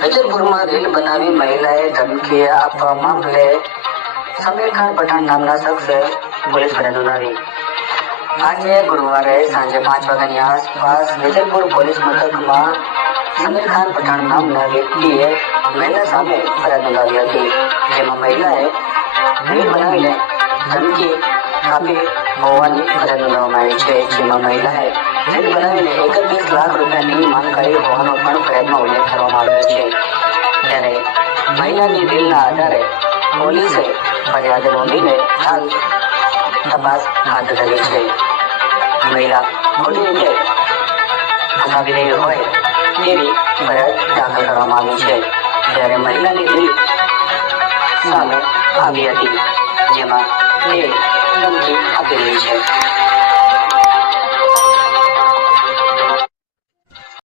વેજલપુરમાં reel બનાવી મહિલાએ ધમકી આપવા મામલે સમીર ખાન પઠાણ નામના શખ્સે પોલીસ ફરિયાદ નોંધાવી. આજે ગુરુવારે સાંજે પાંચ વાગ્યાની આસપાસ વેજલપુર પોલીસ મથકમાં સમીર ખાન પઠાણ નામના વ્યક્તિએ મહિલા સામે ફરિયાદ નોંધાવી હતી, જેમાં મહિલાએ રીલ બનાવીને ધમકી આપી હોવાની ફરિયાદ નોંધવામાં આવી છે, જેમાં મહિલાએ રીલ બનાવીને એકત્રીસ લાખ રૂપિયાની માંગ કરી હોવાનો પણ ફરિયાદમાં ઉલ્લેખ કરવામાં આવ્યો ત્યારે મહિલાની રીલના આધારે પોલીસે ફરિયાદ નોંધીને હાલ તપાસ હાથ ધરી છે. મહિલા ખોટી રીતે ફસાવી રહી હોય તેવી ફરિયાદ દાખલ કરવામાં આવી છે. ત્યારે મહિલાની રીલ સામે આવી હતી, જેમાં તે ધમકી આપી રહી છે.